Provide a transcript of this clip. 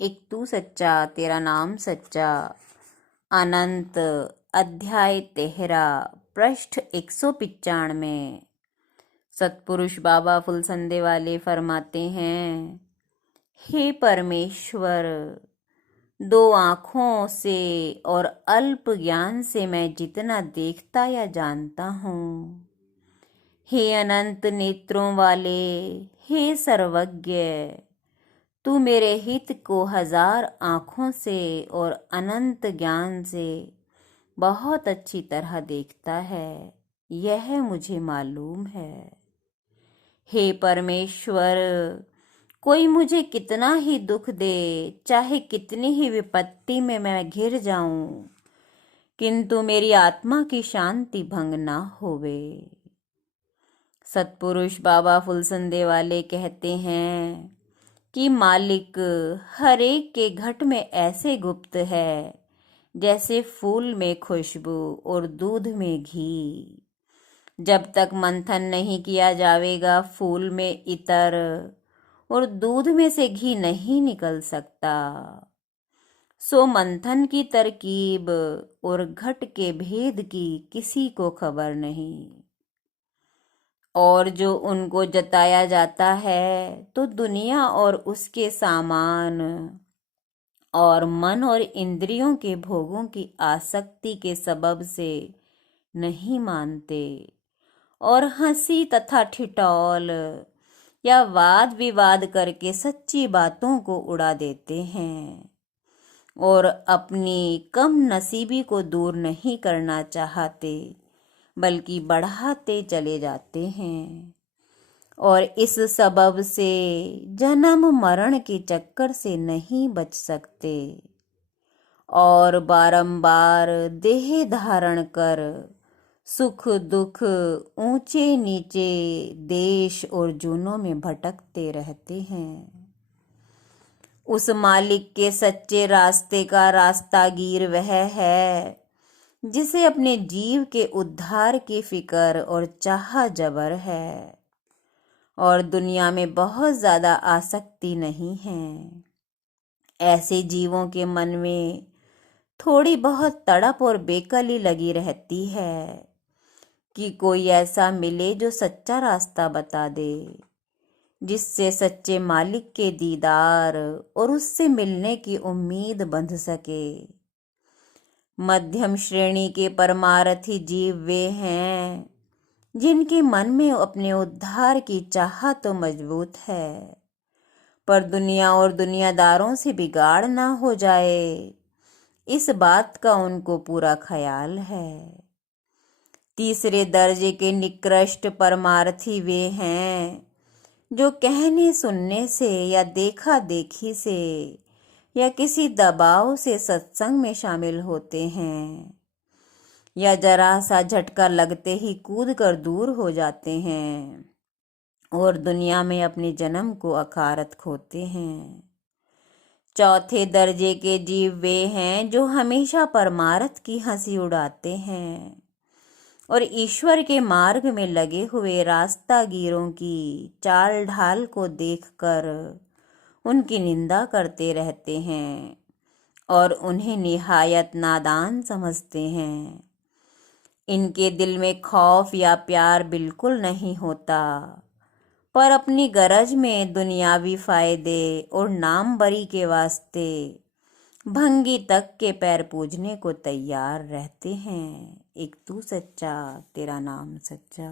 एक तू सच्चा तेरा नाम सच्चा। अनंत अध्याय 13 पृष्ठ 195। सतपुरुष बाबा फुलसंदे वाले फरमाते हैं, हे परमेश्वर, दो आँखों से और अल्प ज्ञान से मैं जितना देखता या जानता हूँ, हे अनंत नेत्रों वाले, हे सर्वज्ञ, तू मेरे हित को 1000 आँखों से और अनंत ज्ञान से बहुत अच्छी तरह देखता है, यह मुझे मालूम है। हे परमेश्वर, कोई मुझे कितना ही दुख दे, चाहे कितनी ही विपत्ति में मैं घिर जाऊं, किंतु मेरी आत्मा की शांति भंग ना होवे। सतपुरुष बाबा फुलसंदे वाले कहते हैं कि मालिक हर एक के घट में ऐसे गुप्त है जैसे फूल में खुशबू और दूध में घी। जब तक मंथन नहीं किया जावेगा, फूल में इतर और दूध में से घी नहीं निकल सकता। सो मंथन की तरकीब और घट के भेद की किसी को खबर नहीं, और जो उनको जताया जाता है तो दुनिया और उसके सामान और मन और इंद्रियों के भोगों की आसक्ति के सबब से नहीं मानते, और हंसी तथा ठिठौल या वाद विवाद करके सच्ची बातों को उड़ा देते हैं, और अपनी कम नसीबी को दूर नहीं करना चाहते बल्कि बढ़ाते चले जाते हैं, और इस सबब से जन्म मरण के चक्कर से नहीं बच सकते, और बारंबार देह धारण कर सुख दुख ऊंचे नीचे देश और जूनों में भटकते रहते हैं। उस मालिक के सच्चे रास्ते का रास्तागीर वह है जिसे अपने जीव के उद्धार की फिक्र और चाह जबर है, और दुनिया में बहुत ज्यादा आसक्ति नहीं है। ऐसे जीवों के मन में थोड़ी बहुत तड़प और बेकली लगी रहती है कि कोई ऐसा मिले जो सच्चा रास्ता बता दे, जिससे सच्चे मालिक के दीदार और उससे मिलने की उम्मीद बंध सके। मध्यम श्रेणी के परमार्थी जीव वे हैं जिनके मन में अपने उद्धार की चाह तो मजबूत है, पर दुनिया और दुनियादारों से बिगाड़ ना हो जाए, इस बात का उनको पूरा ख्याल है। तीसरे दर्जे के निकृष्ट परमार्थी वे हैं जो कहने सुनने से या देखा देखी से या किसी दबाव से सत्संग में शामिल होते हैं, या जरा सा झटका लगते ही कूद कर दूर हो जाते हैं और दुनिया में अपने जन्म को अकारत खोते हैं। चौथे दर्जे के जीव वे हैं जो हमेशा परमार्थ की हंसी उड़ाते हैं और ईश्वर के मार्ग में लगे हुए रास्तागीरों की चाल ढाल को देखकर उनकी निंदा करते रहते हैं और उन्हें निहायत नादान समझते हैं। इनके दिल में खौफ या प्यार बिल्कुल नहीं होता, पर अपनी गरज में दुनियावी फायदे और नाम बरी के वास्ते भंगी तक के पैर पूजने को तैयार रहते हैं। एक तू सच्चा तेरा नाम सच्चा।